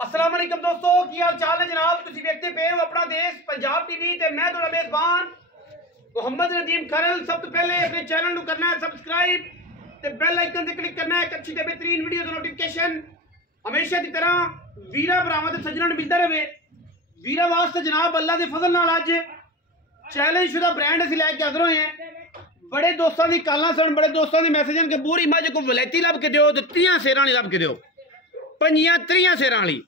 अस्सलाम वालेकुम दोस्तों, की हाल चाल है जनाब। तुसी देखते पे हो अपना देश पंजाब टीवी ते मैं तुहाडा मेजबान मोहम्मद नदीम खरल। सब तो पहले अपने चैनल को करना है सब्सक्राइब ते बेल आइकन से क्लिक करना है। एक अच्छी ते बेहतरीन वीडियो का नोटिफिकेशन हमेशा की तरह वीरा भरावां ते सज्जनां नूं मिलदा रहे। वीरा वास्ते जनाब अल्लाह दे फजल नाल अज चैलेंज शुदा ब्रांड असीं लैके हाज़र होए हैं। बड़े दोस्तों की कालां सन, बड़े दोस्तों के मैसेज हैं कि बूरी मझ को वलैती लभ के दिओ ते 30 सेरां लभ के दिओ, 25-30 सेरां वाली।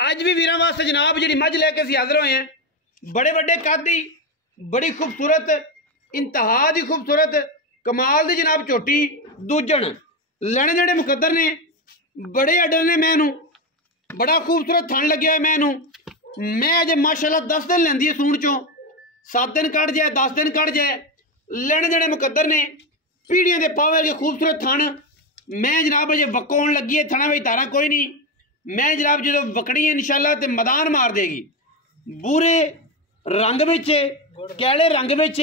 अज भी वीरां वास्ते जनाब जी मझ लैके असीं हाज़र होए हैं। बड़े बड़े कद दी, बड़ी खूबसूरत, इंतहा दी खूबसूरत, कमाल दी जनाब झोटी, दूजन लैने जेड़े मुकद्दर ने, बड़े अडल ने। मैनू बड़ा खूबसूरत थन लगे हुए मैनू। मैं अजे माशाअल्लाह 10 दिन लैंदी है सूण चों, 7 दिन कट जाए, 10 दिन कट जाए। लैने जेड़े मुकद्दर ने, पीढ़ियां दे पावे के खूबसूरत थन। मैं जनाब अजे वक्को होने लगी है, थना में तारा कोई नहीं। मैं जनाब जो वकड़ी है इंशाल्लाह ते मैदान मार देगी। बूरे रंग विच, कैले रंग विच,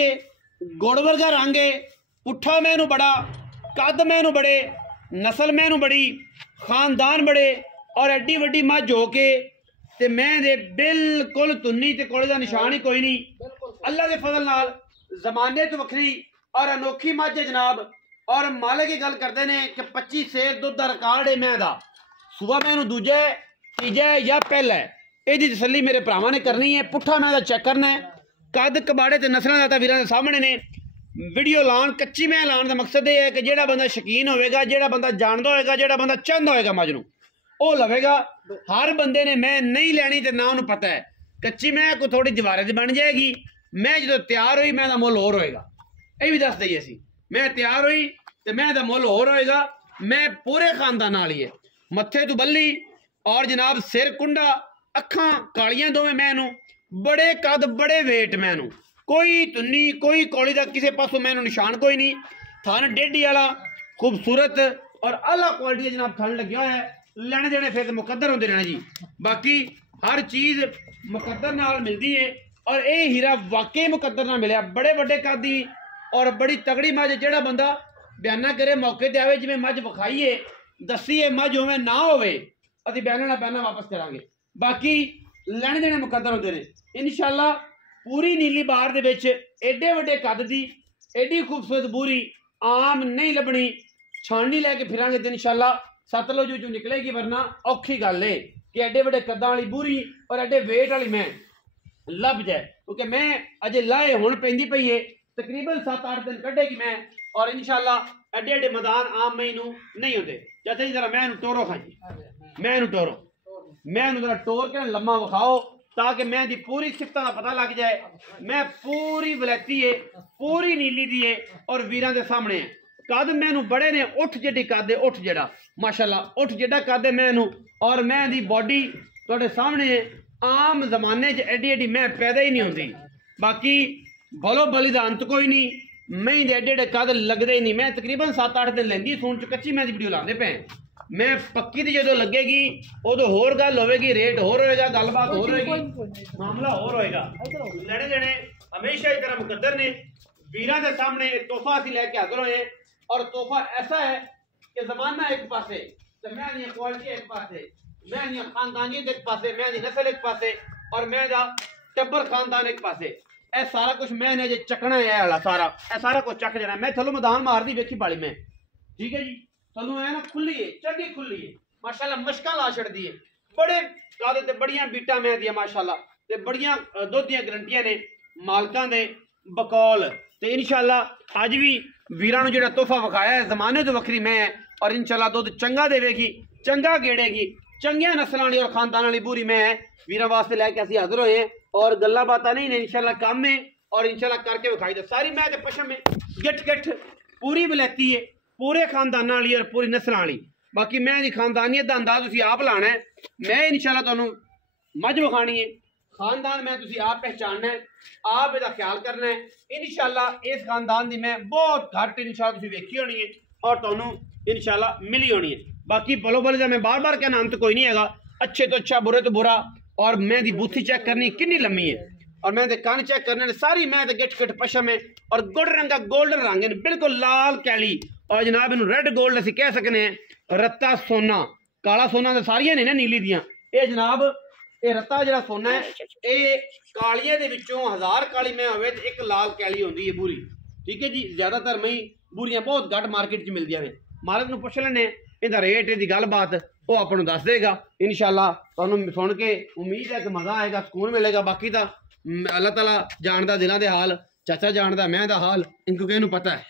गुड़ वर्गा रंग है, पुट्ठा मैनू बड़ा, कद मैनू बड़े, नस्ल मैनू बड़ी, खानदान बड़े, और एड्डी वड्डी मझ हो के ते मैं दे बिल्कुल तुन्नी ते कोले दा निशान ही कोई नहीं। अल्लाह दे फजल नाल जमाने तो वखरी और अनोखी मझ है जनाब। और मालिक की गल करते हैं कि 25 सेर दुध का रिकॉर्ड है। मैं सुबह मैनू दूजा तीजा या पहला है, यही तसली मेरे भरावां ने करनी है। पुट्ठा मैं चेक करना है। कद कबाड़े ते नस्लों का वीरां दे सामने ने। वीडियो लान कच्ची मैं लाने का मकसद यह है कि जेड़ा बंदा शकीन होएगा, जेड़ा बंदा जानता होएगा, जेड़ा बंदा चाहता होएगा मझ नूं वो लवेगा। हर बंदे ने मैं नहीं लैनी तो ना उन्हें पता है। कच्ची मैं को थोड़ी दीवारें बन जाएगी। मैं जो तैयार हुई मैं मुल होर होएगा। ये भी दस दईए असीं, मैं तैयार हुई तो मैं मुल होर होएगा। मैं पूरे खानदान वाली है, मत्थे तो बल्ली और जनाब सिर कुंडा, अखां कालियां दोवें मैनू, बड़े कद बड़े वेट मैनू, कोई तुन्नी कोई कौली का किसी पासों मैनू निशान कोई नहीं। थन डेढ़ी वाला खूबसूरत और आला क्वालिटी जनाब थन लग्या होया है। लैने देने फिर मुकद्दर होंदे रहने जी। बाकी हर चीज़ मुकद्दर नाल मिलती है और ये हीरा वाकई मुकद्दर नाल मिले। बड़े बड़े कद दी और बड़ी तगड़ी मझ, जेड़ा बंदा बयाना करे मौके ते आवे, जिवें मझ विखाईए दसीए मझ होवे ना होवे, असीं बयाना ना बयाना वापस करांगे। बाकी लैने देने मुकद्दर होंदे ने इंशाअल्लाह। पूरी नीली बार दे विच एडे वड्डे कद दी एडी खूबसूरत बूरी आम नहीं लभनी। छाननी लैके फिरांगे तो इंशाअल्लाह सतलुज चों निकलेगी, वरना औखी गल है कि एडे वड्डे कदां वाली बूरी और एडे वेट वाली मैं लभ जाए। क्योंकि मैं अजे लाए हुण पैंदी पई है, तकरीबन 7-8 दिन कढ़ेगी मैं। और इंशाअल्लाह एडे एडे मैदान आम मई नूं नहीं होंदे। चाचा जी जरा मैं टोरो खां जी, मैं टोरो, मैं जरा टोर के लम्मा विखाओ ताकि मैं दी पूरी सिफत का पता लग जाए। मैं पूरी वलैती है, पूरी नीली दी है और वीरां दे सामने है। कद मैनू बड़े ने, उठ जेडी कद है, उठ जेड़ा माशाअल्लाह उठ जेड़ा कद है मैनू। और मैं दी बॉडी तुहाडे सामने है। आम जमाने च एडी एडी मैं पैदा ही नहीं होंदी। बाकी बलो बली दा अंत कोई नहीं। मैं एडे एडे कद लगदे ही नहीं। मैं तकरीबन 7-8 दिन लैंदी सूण च कच्ची मैं दी वीडियो लाते पे। मैं पक्की दी जो लगेगी उदों होर गल होवेगी, रेट होर होएगा, गलबात होर होएगी, मामला होर होएगा। लैने देने हमेशा इस तरह मुकद्दर ने। वीरां दे सामने एक तोहफा असीं लैके हाज़र होए हैं और तोहफा ऐसा है कि जमाना एक पासे ते मैं दी क्वालिटी एक पासे, मैं दी खानदानियत एक पासे, मैं दी नस्ल एक पासे और मैं दा टब्बर खानदान एक पासे। ए सारा कुछ मैंने जे चकना है वाला सारा, ए सारा कुछ चक देना। मैं थल्लों मैदान मार दी वेखी पाली मैं, ठीक है जी। थल्लों है ना खुली है, चंगी खुली है माशाअल्लाह, मशकां ला छड़दी है। बड़े कादे ते बड़ियां बीटा मैं दियां माशाअल्लाह ते बड़ियां दुध दियां गारंटियां ने मालकां दे बकौल। ते इंशाअल्लाह अज भी वीरां नूं जेड़ा तोहफा विखाया है जमाने तो वखरी मैं, और इंशाअल्लाह दुध चंगा देवेगी, चंगा गेड़ेगी, चंगिया नस्लां वाली और खानदान वाली बूरी मैं वीरां वास्ते लैके असीं हाज़र होए हैं। और गल्लां बातां नहीं ने, इंशाअल्लाह काम में और इंशाअल्लाह करके विखाई दे। सारी मैं ते पशम में गिठ गिठ पूरी वलैती है, पूरे खानदान वाली और पूरी नस्लां वाली। बाकी मैं दी खानदानियत का अंदाज तुसीं आप लाना है। मैं इंशाअल्लाह तुहानूं मझ विखानी है, खानदान मैं तुसीं आप पहचानना है, आप इसका ख्याल करना है। इंशाअल्लाह इस खानदान की मैं बहुत घट इंशाअल्लाह तुसीं वेखी होनी है और तुहानूं इंशाअल्लाह मिली होनी है। बाकी बलो बले का मैं बार बार कहना अंत कोई नहीं है। अच्छे तो अच्छा, बुरे तो बुरा। और मैं दी बूथी चेक करनी कितनी लम्मी है और मैं दे कान चेक करने सारी मैं गिट गिट पशम है और गुड़ रंगा गोल्डन रंग है, बिल्कुल लाल कैली। और जनाब इन रेड गोल्ड असीं कह सकते हैं, रत्ता सोना काला सोना तो सारियां ने ना नीली दियां, ਇਹ ਜਨਾਬ ਇਹ ਰੱਤਾ ਜਿਹੜਾ ਸੋਨਾ ਹੈ ਇਹ ਕਾਲੀਆਂ ਦੇ ਵਿੱਚੋਂ 1000 ਕਾਲੀ ਮੈਂ ਹੋਵੇ ਤੇ ਇੱਕ ਲਾਲ ਕੈਲੀ ਹੁੰਦੀ ਹੈ ਬੂਰੀ। ਠੀਕ ਹੈ ਜੀ, ਜ਼ਿਆਦਾਤਰ ਮਈ ਬੂਰੀਆਂ ਬਹੁਤ ਘੱਟ ਮਾਰਕੀਟ 'ਚ ਮਿਲਦੀਆਂ ਨੇ। ਮਾਲਕ ਨੂੰ ਪੁੱਛ ਲੈਣੇ ਇਹਦਾ ਰੇਟ, ਇਹਦੀ ਗੱਲਬਾਤ ਉਹ ਆਪਾਂ ਨੂੰ ਦੱਸ ਦੇਗਾ ਇਨਸ਼ਾਅੱਲਾ। ਤੁਹਾਨੂੰ ਸੁਣ ਕੇ ਉਮੀਦ ਹੈ ਕਿ ਮਜ਼ਾ ਆਏਗਾ, ਸਕੂਨ ਮਿਲੇਗਾ। ਬਾਕੀ ਤਾਂ ਅੱਲਾਹ ਤਾਲਾ ਜਾਣਦਾ ਦਿਲਾਂ ਦੇ ਹਾਲ, ਚਾਚਾ ਜਾਣਦਾ ਮੈਂ ਦਾ ਹਾਲ, ਕਿਉਂਕਿ ਇਹਨੂੰ ਪਤਾ ਹੈ।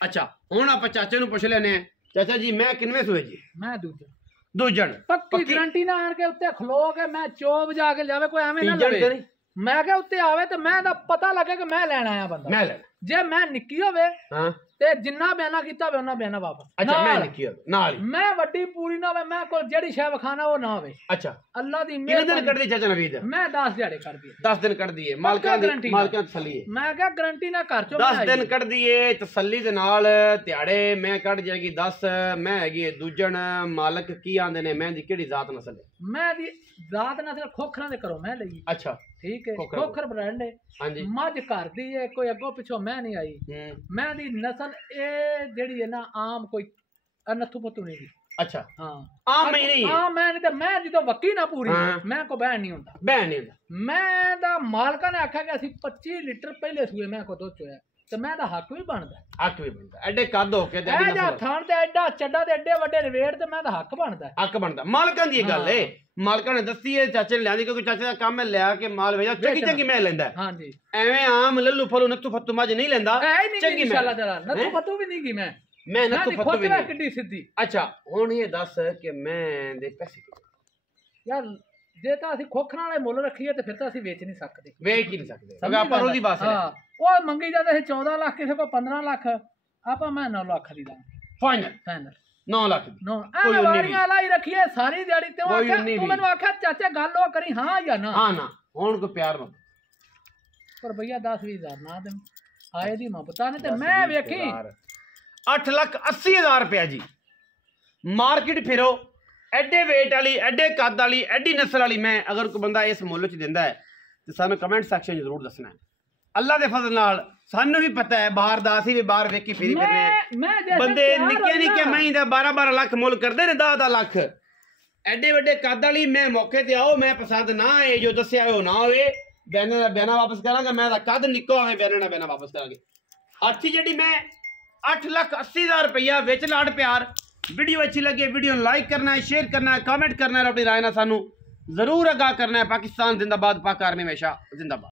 ਅੱਛਾ ਹੁਣ ਆਪਾਂ ਚਾਚੇ ਨੂੰ ਪੁੱਛ ਲੈਣੇ ਆ, ਚਾਚਾ ਜੀ ਮੈਂ ਕਿੰਨਵੇਂ ਸੂਏ ਜੀ? ਮੈਂ ਦੂਜਾ ਦੂਜਣ ਪੱਕੀ ਗਰੰਟੀ ਨਾ ਆਣ ਕੇ ਉੱਤੇ ਖਲੋ ਕੇ ਮੈਂ ਚੋਬ ਜਾ ਕੇ ਲਿਆਵੇ ਕੋਈ ਐਵੇਂ ਨਾ ਲਵੇ। ਮੈਂ ਕਿਹਾ ਉੱਤੇ ਆਵੇ ਤੇ ਮੈਂ ਦਾ ਪਤਾ ਲੱਗੇ ਕਿ ਮੈਂ ਲੈਣ ਆਇਆ ਬੰਦਾ। ਮੈਂ ਲੈ ਜੇ ਮੈਂ ਨਿੱਕੀ ਹੋਵੇ ਹਾਂ ਤੇ ਜਿੰਨਾ ਬਿਆਨਾ ਕੀਤਾ ਹੋਵੇ ਉਹਨਾਂ ਬਿਆਨਾ ਵਾਪਸ। ਅੱਛਾ ਮੈਂ ਨਿੱਕੀ ਹੋਵੇ ਨਾਲ ਹੀ, ਮੈਂ ਵੱਡੀ ਪੂਰੀ ਨਾ ਹੋਵੇ, ਮੈਂ ਕੋਲ ਜਿਹੜੀ ਸ਼ੈ ਵਿਖਾਣਾ ਉਹ ਨਾ ਹੋਵੇ। ਅੱਛਾ ਅੱਲਾ ਦੀ ਕਿੰਨੇ ਦਿਨ ਕੱਢਦੀ ਚਾਚਾ ਨਵੀਦ? ਮੈਂ 10 ਦਿਹਾੜੇ ਕੱਢਦੀ 10 ਦਿਨ ਕੱਢਦੀ ਏ, ਮਾਲਕਾਂ ਦੀ ਤਸੱਲੀ ਏ। ਮੈਂ ਕਿਹਾ ਗਰੰਟੀ ਨਾ ਘਰ ਚੋਂ 10 ਦਿਨ ਕੱਢਦੀ ਏ ਤਸੱਲੀ ਦੇ ਨਾਲ। ਦਿਹਾੜੇ ਮੈਂ ਕੱਢ ਜਾਏਗੀ 10। ਮੈਂ ਹੈਗੀ ਦੂਜਣ। ਮਾਲਕ ਕੀ ਆਂਦੇ ਨੇ ਮੈਂ ਦੀ ਕਿਹੜੀ ਜ਼ਾਤ ਨਸਲ ਹੈ? ਮੈਂ ਦੀ ਜ਼ਾਤ ਨਸਲ ਖੋਖਰਾਂ ਦੇ ਘਰੋਂ ਮੈਂ ਲਈ। ਅੱਛਾ ਠੀਕ ਹੈ, ਖੋਖਰ ਬ੍ਰਾਂਡ ਹੈ। ਹਾਂਜੀ ਮੱਝ ਘਰ ਦੀ ਹੈ, ਕੋਈ ਅੱਗੋਂ ਪਿੱਛੋਂ ਮੈਂ ਨਹੀਂ ਆਈ। ਮੈਂ ਦੀ ਨਸਲ ਇਹ ਜਿਹੜੀ ਹੈ ਨਾ ਆਮ ਕੋਈ ਨੱਥੂ ਪੱਤੂ ਨਹੀਂ ਦੀ। ਅੱਛਾ ਹਾਂ ਆਮ ਮੈਂ ਨਹੀਂ, ਆਮ ਮੈਂ ਨਹੀਂ। ਤੇ ਮੈਂ ਜਦੋਂ ਵੱਕੀ ਨਾ ਪੂਰੀ ਮੈਂ ਕੋ ਬਹਿਣ ਨਹੀਂ ਹੁੰਦਾ, ਬਹਿਣ ਨਹੀਂ ਹੁੰਦਾ। ਮੈਂ ਦਾ ਮਾਲਕਾਂ ਨੇ ਆਖਿਆ ਕਿ ਅਸੀਂ 25 ਲੀਟਰ ਪਹਿਲੇ ਸੂਏ ਮੈਂ ਕੋ ਦੁੱਧ ਚੋਇਆ ਤੇ ਮੈਂ ਦਾ ਹੱਕ ਵੀ ਬਣਦਾ। ਹੱਕ ਵੀ ਬਣਦਾ ਐਡੇ ਕੱਦ ਹੋ ਕੇ ਤੇ ਐਡਾ ਜਾਂ ਥਾਣ ਤੇ ਐਡਾ ਚੱਡਾ ਤੇ ਐਡੇ ਵੱਡੇ ਰਵੇੜ ਤੇ ਮੈਂ ਦਾ ਹੱਕ ਬਣਦਾ। ਹੱਕ ਬਣਦਾ ਮਾਲਕਾਂ ਦੀ ਇਹ ਗੱਲ ਏ। ਮਾਲਕਾਂ ਨੇ ਦੱਸੀ ਹੈ ਚਾਚੇ ਨੇ ਲਿਆਂਦੀ, ਕਿਉਂਕਿ ਚਾਚੇ ਦਾ ਕੰਮ ਹੈ ਲਿਆ ਕੇ ਮਾਲ ਵੇਚਾ ਚੰਗੀ ਚੰਗੀ ਮੈਂ ਲੈਂਦਾ। ਹਾਂਜੀ ਐਵੇਂ ਆਮ ਲੱਲੂ ਫਲੂ ਨੱਥੂ ਫੱਤੂ ਮੱਝ ਨਹੀਂ ਲੈਂਦਾ। ਚੰਗੀ ਇਨਸ਼ਾਅੱਲਾ ਤੇਰਾ ਨੱਥੂ ਫੱਤੂ ਵੀ ਨਹੀਂ ਕੀ ਮੈਂ ਨੱਥੂ ਫੱਤੂ ਵੀ ਨਹੀਂ ਕਿੱਡੀ ਸਿੱਧੀ। ਅੱਛਾ ਹੁਣ ਇਹ ਦੱਸ ਕਿ ਮੈਂ ਦੇ ਪੈਸੇ ਯਾਰ ਜੇ ਤਾਂ ਅਸੀਂ ਖੋਖਰਾਂ ਵਾਲੇ ਮੁੱਲ ਰੱਖੀਏ ਤੇ ਫਿਰ ਤਾਂ ਅਸੀਂ ਵੇਚ ਨਹੀਂ ਸਕਦੇ, ਵੇਚ ਹੀ ਨਹੀਂ ਸਕਦੇ। ਆਪਾਂ ਉਹਦੀ ਬਸ ਉਹ ਮੰਗੀ ਜਾਂਦੇ ਸੀ 14 ਲੱਖ, ਕਿਸੇ ਕੋ 15 ਲੱਖ, ਆਪਾਂ ਮੈਂ 9 ਲੱਖ ਦੀ ਦਾਂਗੇ ਫਾਈਨਲ। ਫਾਈਨਲ 9 ਲੱਖ ਦੀ। ਐ ਵਾਰੀਆਂ ਲਾਈ ਰੱਖੀਏ ਸਾਰੀ ਦਿਹਾੜੀ ਤੇ ਉਹ ਆਖਿਆ ਤੂੰ ਮੈਨੂੰ ਆਖਿਆ ਚਾਚਾ ਗੱਲ ਉਹ ਕਰੀ ਹਾਂ ਜਾਂ ਨਾ। ਹਾਂ ਨਾ ਹੁਣ ਕੋ ਪਿਆਰ ਨਾਲ ਪਰ ਭਈਆ 10-20 ਹਜ਼ਾਰ ਨਾ ਦੇ ਆਏ ਦੀ ਮੁਹੱਬਤਾਂ ਨੇ ਤੇ ਮੈਂ ਵੇਖੀ 8,80,000 ਰੁਪਇਆ ਜੀ। ਮਾਰਕੀਟ ਫਿਰੋ ਐਡੇ ਵੇਟ ਵਾਲੀ, ਐਡੇ ਕੱਦ ਵਾਲੀ, ਐਡੀ ਨਸਲ ਵਾਲੀ ਮੈਂ ਅਗਰ ਕੋਈ ਬੰਦਾ ਇਸ ਮੁੱਲ 'ਚ ਦਿੰਦਾ ਹੈ ਤੇ ਸਾਨੂੰ ਕਮੈਂਟ ਸੈਕਸ਼ਨ 'ਚ ਜ਼ਰੂਰ ਦੱਸਣਾ। ਅੱਲਾ ਦੇ ਫਜ਼ਲ ਨਾਲ ਸਾਨੂੰ ਵੀ ਪਤਾ ਹੈ ਬਾਹਰ ਦਾ, ਅਸੀਂ ਵੀ ਬਾਹਰ ਵੇਖੀ ਫਿਰੀ ਫਿਰਨੇ ਬੰਦੇ ਨਿੱਕੇ ਨਿੱਕੇ ਮਹੀਂ ਦਾ 12-12 ਲੱਖ ਮੁੱਲ ਕਰਦੇ ਨੇ, 10-10 ਲੱਖ। ਐਡੇ ਵੱਡੇ ਕੱਦ ਵਾਲੀ ਮੈਂ ਮੌਕੇ ਤੇ ਆਓ, ਮੈਂ ਪਸੰਦ ਨਾ ਆਏ ਜੋ ਦੱਸਿਆ ਉਹ ਨਾ ਹੋਵੇ, ਬਿਆਨਾ ਦਾ ਬਿਆਨਾ ਵਾਪਸ ਕਰਾਂਗਾ। ਮੈਂ ਦਾ ਕੱਦ ਨਿੱਕਾ ਹੋਵੇ ਬਿਆਨਾ ਦਾ ਬਿਆਨਾ ਵਾਪਸ ਕਰਾਂਗੇ। ਅੱਠੀ ਜਿਹੜੀ ਮੈਂ 8,80,000 ਰੁਪਇਆ ਵਿੱਚ ਲਾੜ ਪਿਆਰ। ਵੀਡੀਓ अच्छी लगे वीडियो ਨੂੰ लाइक करना है, शेयर करना है, कमेंट करना है और अपनी राय ना सानू जरूर आगाह करना है। पाकिस्तान जिंदाबाद, पाक आर्मी हमेशा जिंदाबाद।